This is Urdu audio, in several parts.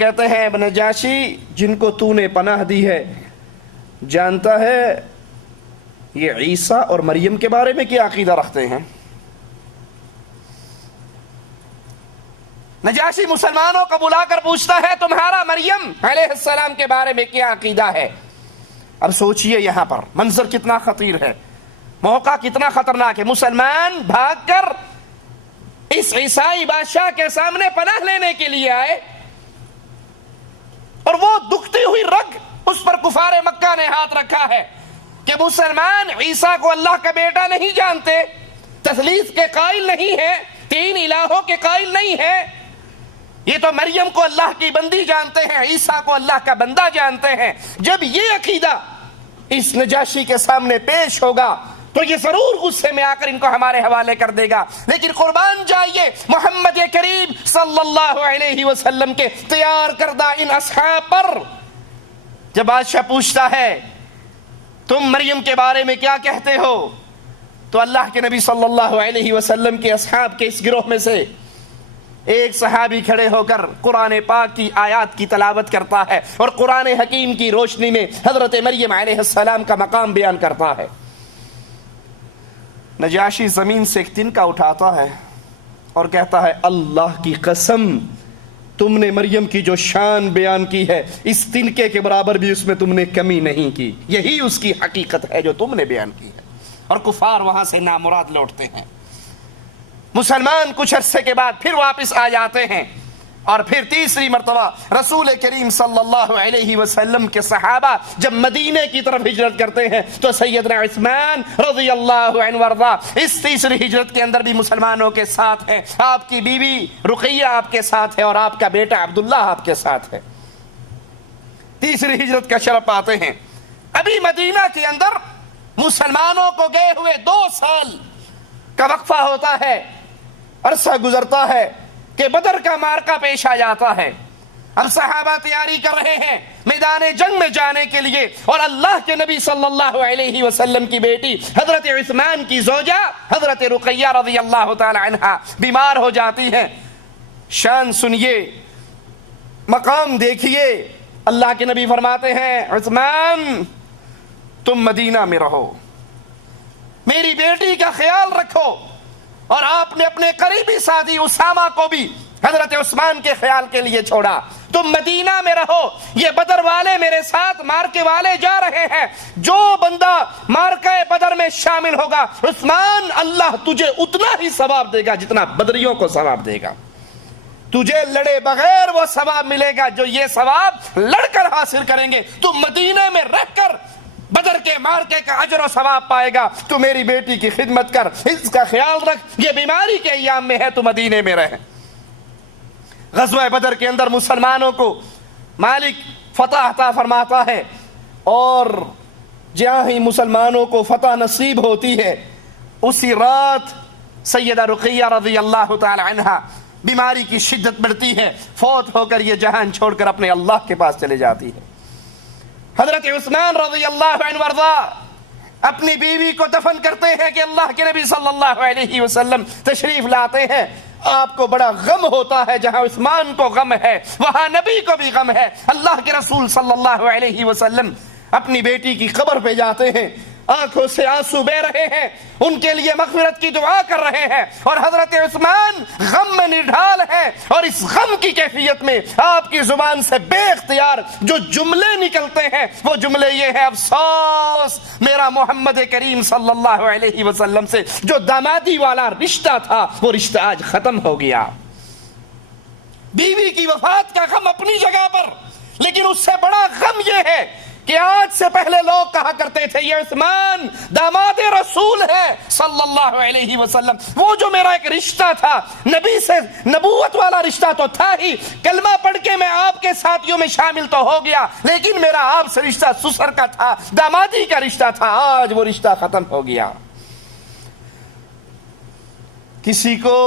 کہتے ہیں نجاشی جن کو تو نے پناہ دی ہے جانتا ہے یہ عیسیٰ اور مریم کے بارے میں کیا عقیدہ رکھتے ہیں؟ نجاشی مسلمانوں کو بلا کر پوچھتا ہے تمہارا مریم علیہ السلام کے بارے میں کیا عقیدہ ہے؟ اب سوچئے یہاں پر منظر کتنا خطیر ہے، موقع کتنا خطرناک ہے۔ مسلمان بھاگ کر اس عیسائی بادشاہ کے سامنے پناہ لینے کے لیے آئے اور وہ دکھتی ہوئی رگ اس پر کفار مکہ نے ہاتھ رکھا ہے کہ مسلمان عیسیٰ کو اللہ کا بیٹا نہیں جانتے، تثلیث کے قائل نہیں ہے، تین الہوں کے قائل نہیں ہے، یہ تو مریم کو اللہ کی بندی جانتے ہیں، عیسیٰ کو اللہ کا بندہ جانتے ہیں۔ جب یہ عقیدہ اس نجاشی کے سامنے پیش ہوگا تو یہ ضرور غصے میں آ کر ان کو ہمارے حوالے کر دے گا، لیکن قربان جائیے محمد کریم صلی اللہ علیہ وسلم کے تیار کردہ ان اصحاب پر۔ جب بادشاہ پوچھتا ہے تم مریم کے بارے میں کیا کہتے ہو، تو اللہ کے نبی صلی اللہ علیہ وسلم کے اصحاب کے اس گروہ میں سے ایک صحابی کھڑے ہو کر قرآن پاک کی آیات کی تلاوت کرتا ہے اور قرآن حکیم کی روشنی میں حضرت مریم علیہ السلام کا مقام بیان کرتا ہے۔ نجاشی زمین سے ایک تنکا اٹھاتا ہے اور کہتا ہے اللہ کی قسم تم نے مریم کی جو شان بیان کی ہے اس تنکے کے برابر بھی اس میں تم نے کمی نہیں کی، یہی اس کی حقیقت ہے جو تم نے بیان کی ہے۔ اور کفار وہاں سے نامراد لوٹتے ہیں۔ مسلمان کچھ عرصے کے بعد پھر واپس آ جاتے ہیں اور پھر تیسری مرتبہ رسول کریم صلی اللہ علیہ وسلم کے صحابہ جب مدینے کی طرف ہجرت کرتے ہیں تو سیدنا عثمان رضی اللہ عنہ وارضا اس تیسری ہجرت کے اندر بھی مسلمانوں کے ساتھ ہیں۔ آپ کی بیوی رقیہ آپ کے ساتھ ہے اور آپ کا بیٹا عبداللہ آپ کے ساتھ ہے۔ تیسری ہجرت کا شرف پاتے ہیں۔ ابھی مدینہ کے اندر مسلمانوں کو گئے ہوئے 2 سال کا وقفہ ہوتا ہے، عرصہ گزرتا ہے کہ بدر کا معرکہ پیش آ جاتا ہے۔ اب صحابہ تیاری کر رہے ہیں میدان جنگ میں جانے کے لیے، اور اللہ کے نبی صلی اللہ علیہ وسلم کی بیٹی حضرت عثمان کی زوجہ حضرت رقیہ رضی اللہ تعالی عنہا بیمار ہو جاتی ہیں۔ شان سنیے، مقام دیکھیے، اللہ کے نبی فرماتے ہیں عثمان تم مدینہ میں رہو، میری بیٹی کا خیال رکھو، اور آپ نے اپنے قریبی ساتھی اسامہ کو بھی حضرت عثمان کے خیال کے لیے چھوڑا۔ تم مدینہ میں رہو، یہ بدر والے میرے ساتھ مارکے والے جا رہے ہیں، جو بندہ مارکہ بدر میں شامل ہوگا عثمان اللہ تجھے اتنا ہی ثواب دے گا جتنا بدریوں کو ثواب دے گا، تجھے لڑے بغیر وہ ثواب ملے گا جو یہ ثواب لڑ کر حاصل کریں گے۔ تم مدینہ میں رہ کر بدر کے مارکے کا اجر و ثواب پائے گا، تو میری بیٹی کی خدمت کر، اس کا خیال رکھ، یہ بیماری کے ایام میں ہے تو مدینے میں رہے۔ غزوہ بدر کے اندر مسلمانوں کو مالک فتح عطا فرماتا ہے، اور جہاں ہی مسلمانوں کو فتح نصیب ہوتی ہے اسی رات سیدہ رقیہ رضی اللہ تعالی عنہا بیماری کی شدت بڑھتی ہے، فوت ہو کر یہ جہان چھوڑ کر اپنے اللہ کے پاس چلے جاتی ہے۔ حضرت عثمان رضی اللہ عنہ وارضا اپنی بیوی کو دفن کرتے ہیں کہ اللہ کے نبی صلی اللہ علیہ وسلم تشریف لاتے ہیں۔ آپ کو بڑا غم ہوتا ہے، جہاں عثمان کو غم ہے وہاں نبی کو بھی غم ہے۔ اللہ کے رسول صلی اللہ علیہ وسلم اپنی بیٹی کی قبر پہ جاتے ہیں، آنکھوں سے آنسو بہ رہے ہیں، ان کے لیے مغفرت کی دعا کر رہے ہیں، اور حضرت عثمان غم میں نڈھال ہے، اور اس غم کی کیفیت میں آپ کی زبان سے بے اختیار جو جملے نکلتے ہیں وہ جملے یہ ہے افسوس میرا محمد کریم صلی اللہ علیہ وسلم سے جو دامادی والا رشتہ تھا وہ رشتہ آج ختم ہو گیا۔ بیوی کی وفات کا غم اپنی جگہ پر، لیکن اس سے بڑا غم یہ ہے کہ آج سے پہلے لوگ کہا کرتے تھے یہ عثمان داماد رسول ہے صلی اللہ علیہ وسلم، وہ جو میرا ایک رشتہ تھا نبی سے، نبوت والا رشتہ تو تھا ہی، کلمہ پڑھ کے میں آپ کے ساتھیوں میں شامل تو ہو گیا، لیکن میرا آپ سے رشتہ سسر کا تھا، دامادی کا رشتہ تھا، آج وہ رشتہ ختم ہو گیا۔ کسی کو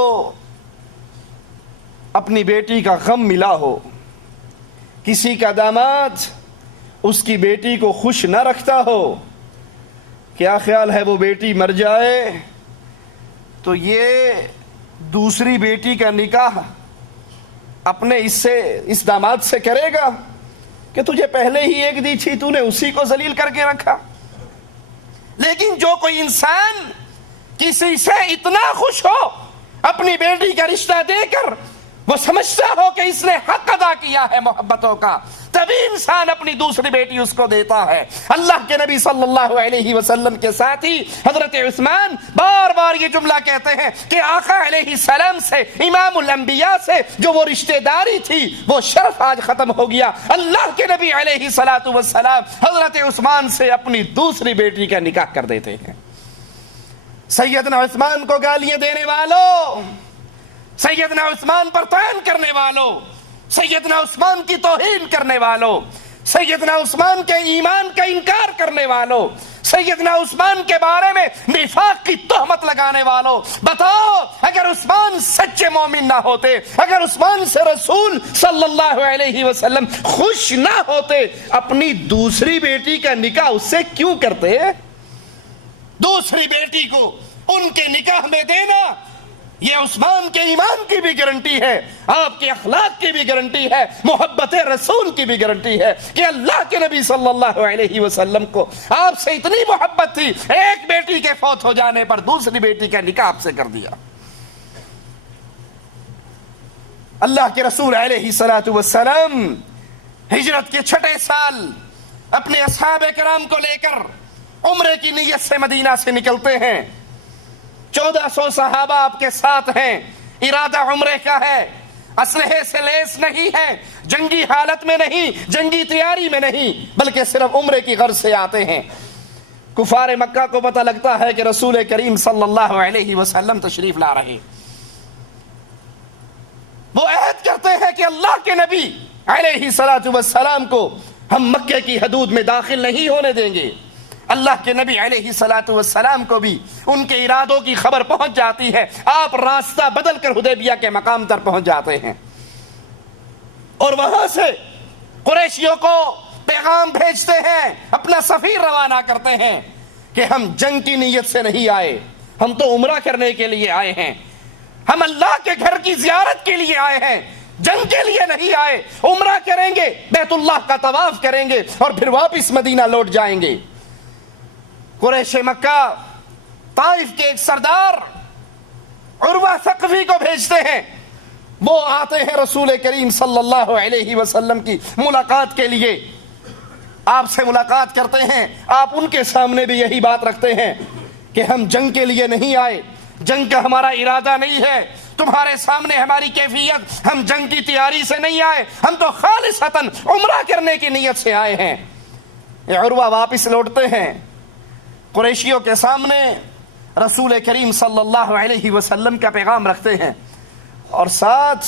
اپنی بیٹی کا غم ملا ہو، کسی کا داماد اس کی بیٹی کو خوش نہ رکھتا ہو، کیا خیال ہے وہ بیٹی مر جائے تو یہ دوسری بیٹی کا نکاح اپنے اس داماد سے کرے گا کہ تجھے پہلے ہی ایک دی تھی، تو نے اسی کو ذلیل کر کے رکھا؟ لیکن جو کوئی انسان کسی سے اتنا خوش ہو اپنی بیٹی کا رشتہ دے کر، وہ سمجھتا ہو کہ اس نے حق ادا کیا ہے محبتوں کا، تبھی انسان اپنی دوسری بیٹی اس کو دیتا ہے۔ اللہ کے نبی صلی اللہ علیہ وسلم کے ساتھی حضرت عثمان بار بار یہ جملہ کہتے ہیں کہ آقا علیہ السلام سے، امام الانبیاء سے جو وہ رشتہ داری تھی، وہ شرف آج ختم ہو گیا۔ اللہ کے نبی علیہ السلام حضرت عثمان سے اپنی دوسری بیٹی کا نکاح کر دیتے ہیں۔ سیدنا عثمان کو گالیاں دینے والوں، سیدنا عثمان پر طعن کرنے والوں، سیدنا عثمان کی توہین کرنے والوں، سیدنا عثمان کے ایمان کا انکار کرنے والوں، سیدنا عثمان کے بارے میں نفاق کی تہمت لگانے والوں، بتاؤ اگر عثمان سچے مومن نہ ہوتے، اگر عثمان سے رسول صلی اللہ علیہ وسلم خوش نہ ہوتے، اپنی دوسری بیٹی کا نکاح اس سے کیوں کرتے؟ دوسری بیٹی کو ان کے نکاح میں دینا یہ عثمان کے ایمان کی بھی گارنٹی ہے، آپ کے اخلاق کی بھی گارنٹی ہے، محبت رسول کی بھی گارنٹی ہے کہ اللہ کے نبی صلی اللہ علیہ وسلم کو آپ سے اتنی محبت تھی، ایک بیٹی کے فوت ہو جانے پر دوسری بیٹی کا نکاح آپ سے کر دیا۔ اللہ کے رسول علیہ السلام ہجرت کے 6 سال اپنے اصحاب کرام کو لے کر عمرے کی نیت سے مدینہ سے نکلتے ہیں۔ 1400 صحابہ آپ کے ساتھ ہیں، ارادہ عمرے کا ہے، اسلحے سے لیس نہیں ہے، جنگی حالت میں نہیں، جنگی تیاری میں نہیں، بلکہ صرف عمرے کی غرض سے آتے ہیں۔ کفار مکہ کو پتہ لگتا ہے کہ رسول کریم صلی اللہ علیہ وسلم تشریف لا رہے، وہ عہد کرتے ہیں کہ اللہ کے نبی علیہ السلام کو ہم مکے کی حدود میں داخل نہیں ہونے دیں گے۔ اللہ کے نبی علیہ السلام کو بھی ان کے ارادوں کی خبر پہنچ جاتی ہے، آپ راستہ بدل کر حدیبیہ کے مقام تک پہنچ جاتے ہیں، اور وہاں سے قریشیوں کو پیغام بھیجتے ہیں، اپنا سفیر روانہ کرتے ہیں کہ ہم جنگ کی نیت سے نہیں آئے، ہم تو عمرہ کرنے کے لیے آئے ہیں، ہم اللہ کے گھر کی زیارت کے لیے آئے ہیں، جنگ کے لیے نہیں آئے، عمرہ کریں گے، بیت اللہ کا طواف کریں گے اور پھر واپس مدینہ لوٹ جائیں گے۔ قریش مکہ طائف کے ایک سردار عروہ ثقفی کو بھیجتے ہیں، وہ آتے ہیں رسول کریم صلی اللہ علیہ وسلم کی ملاقات کے لیے، آپ سے ملاقات کرتے ہیں، آپ ان کے سامنے بھی یہی بات رکھتے ہیں کہ ہم جنگ کے لیے نہیں آئے، جنگ کا ہمارا ارادہ نہیں ہے، تمہارے سامنے ہماری کیفیت، ہم جنگ کی تیاری سے نہیں آئے، ہم تو خالصتاً عمرہ کرنے کی نیت سے آئے ہیں۔ یہ عروہ واپس لوٹتے ہیں، قریشیوں کے سامنے رسول کریم صلی اللہ علیہ وسلم کا پیغام رکھتے ہیں، اور ساتھ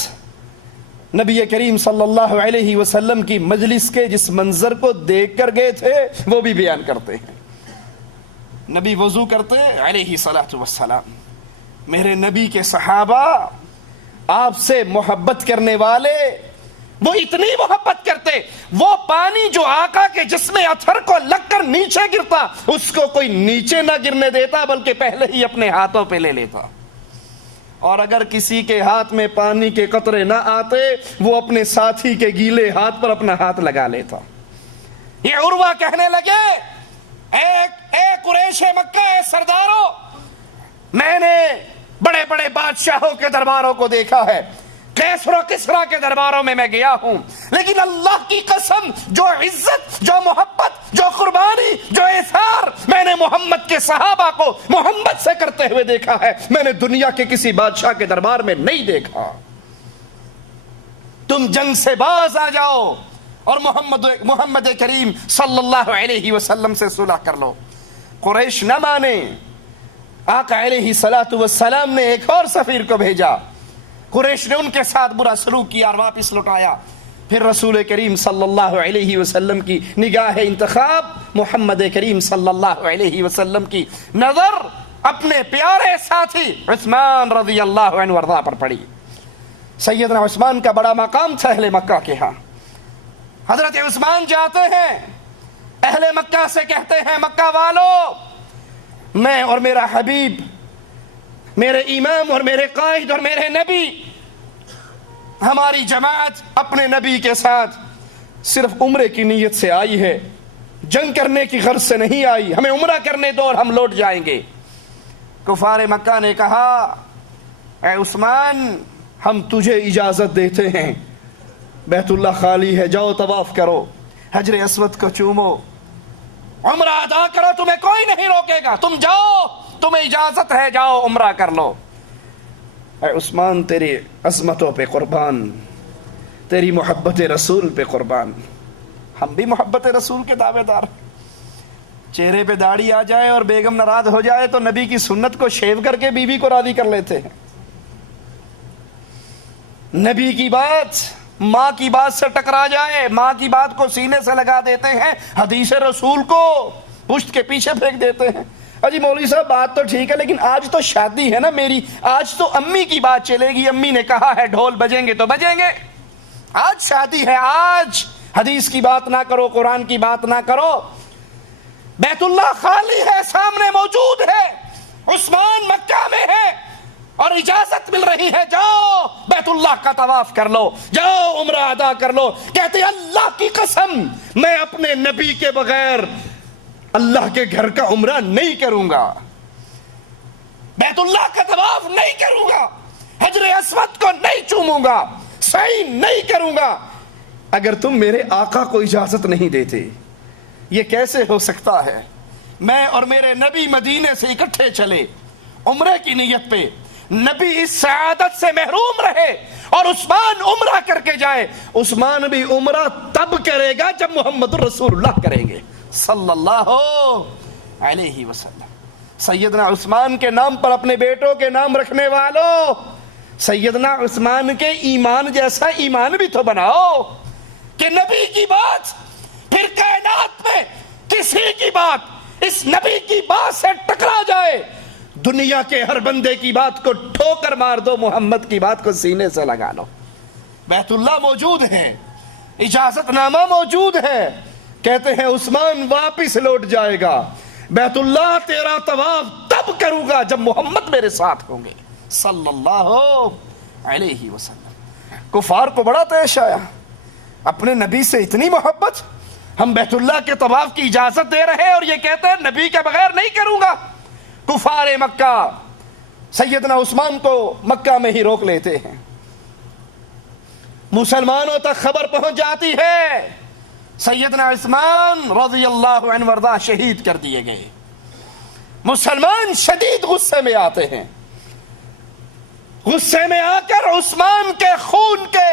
نبی کریم صلی اللہ علیہ وسلم کی مجلس کے جس منظر کو دیکھ کر گئے تھے وہ بھی بیان کرتے ہیں۔ نبی وضو کرتے علیہ السلام، میرے نبی کے صحابہ آپ سے محبت کرنے والے، وہ اتنی محبت کرتے، وہ پانی جو آقا کے جسم اطہر کو لگ کر نیچے گرتا، اس کو کوئی نیچے نہ گرنے دیتا بلکہ پہلے ہی اپنے ہاتھوں پہ لے لیتا، اور اگر کسی کے ہاتھ میں پانی کے قطرے نہ آتے وہ اپنے ساتھی کے گیلے ہاتھ پر اپنا ہاتھ لگا لیتا۔ یہ عروہ کہنے لگے، اے قریش مکہ، اے سرداروں، میں نے بڑے بڑے بادشاہوں کے درباروں کو دیکھا ہے، کیسر و کسریٰ کے درباروں میں گیا ہوں، لیکن اللہ کی قسم جو عزت، جو محبت، جو قربانی، جو اثار میں نے محمد کے صحابہ کو محمد سے کرتے ہوئے دیکھا ہے، میں نے دنیا کے کسی بادشاہ کے دربار میں نہیں دیکھا۔ تم جنگ سے باز آ جاؤ اور محمد کریم صلی اللہ علیہ وسلم سے صلح کر لو۔ قریش نہ مانے، آقا علیہ السلام نے ایک اور سفیر کو بھیجا، قریش نے ان کے ساتھ برا سلوک کیا اور واپس لوٹایا۔ پھر رسول کریم صلی اللہ علیہ وسلم کی نگاہ انتخاب محمد کریم صلی اللہ علیہ وسلم کی نظر اپنے پیارے ساتھی عثمان رضی اللہ عنہ وارضاہ پر پڑی۔ سیدنا عثمان کا بڑا مقام تھا اہل مکہ کے ہاں۔ حضرت عثمان جاتے ہیں، اہل مکہ سے کہتے ہیں، مکہ والو، میں اور میرا حبیب، میرے امام اور میرے قائد اور میرے نبی ہماری جماعت اپنے نبی کے ساتھ صرف عمرے کی نیت سے آئی ہے، جنگ کرنے کی غرض سے نہیں آئی، ہمیں عمرہ کرنے دو اور ہم لوٹ جائیں گے۔ کفار مکہ نے کہا اے عثمان ہم تجھے اجازت دیتے ہیں، بیت اللہ خالی ہے، جاؤ طواف کرو، حجر اسود کو چومو، عمرہ ادا کرو، تمہیں کوئی نہیں روکے گا، تم جاؤ، تمہیں اجازت ہے، جاؤ عمرہ کر لو۔ اے عثمان تیری عظمتوں پہ قربان، تیری محبت رسول پہ قربان۔ ہم بھی محبت رسول کے دعوے دار، چہرے پہ داڑھی آ جائے اور بیگم ناراض ہو جائے تو نبی کی سنت کو شیو کر کے بیوی کو راضی کر لیتے ہیں۔ نبی کی بات ماں کی بات سے ٹکرا جائے، ماں کی بات کو سینے سے لگا دیتے ہیں، حدیث رسول کو پشت کے پیچھے پھینک دیتے ہیں۔ اجی مولوی صاحب بات تو ٹھیک ہے لیکن آج تو شادی ہے نا میری، آج تو امی کی بات چلے گی، امی نے کہا ہے ڈھول بجیں گے تو بجیں گے، آج شادی ہے، آج حدیث کی بات نہ کرو، قرآن کی بات نہ کرو۔ بیت اللہ خالی ہے، سامنے موجود ہے، عثمان مکہ میں ہے اور اجازت مل رہی ہے، جاؤ بیت اللہ کا طواف کر لو، جاؤ عمرہ ادا کر لو۔ کہتے اللہ کی قسم میں اپنے نبی کے بغیر اللہ کے گھر کا عمرہ نہیں کروں گا، بیت اللہ کا طواف نہیں کروں گا، حجر اسود کو نہیں چوموں گا، سعی نہیں کروں گا اگر تم میرے آقا کو اجازت نہیں دیتے۔ یہ کیسے ہو سکتا ہے؟ میں اور میرے نبی مدینے سے اکٹھے چلے عمرے کی نیت پہ، نبی اس سعادت سے محروم رہے اور عثمان عمرہ کر کے جائے۔ عثمان بھی عمرہ تب کرے گا جب محمد رسول اللہ کریں گے صلی اللہ علیہ وسلم۔ سیدنا عثمان کے نام پر اپنے بیٹوں کے نام رکھنے والوں، سیدنا عثمان کے ایمان جیسا ایمان بھی تو بناؤ کہ نبی کی بات، پھر کائنات میں کسی کی بات اس نبی کی بات سے ٹکرا جائے، دنیا کے ہر بندے کی بات کو ٹھوکر مار دو، محمد کی بات کو سینے سے لگا لو۔ بیت اللہ موجود ہے، اجازت نامہ موجود ہے، کہتے ہیں عثمان واپس لوٹ جائے گا، بیت اللہ تیرا طواف تب کروں گا جب محمد میرے ساتھ ہوں گے صلی اللہ علیہ وسلم۔ کفار کو بڑا طیش آیا، اپنے نبی سے اتنی محبت، ہم بیت اللہ کے طواف کی اجازت دے رہے اور یہ کہتے ہیں نبی کے بغیر نہیں کروں گا۔ کفار مکہ سیدنا عثمان کو مکہ میں ہی روک لیتے ہیں، مسلمانوں تک خبر پہنچ جاتی ہے سیدنا عثمان رضی اللہ عنہ وارضاہ شہید کر دیے گئے۔ مسلمان شدید غصے میں آتے ہیں، غصے میں آ کر عثمان کے خون کے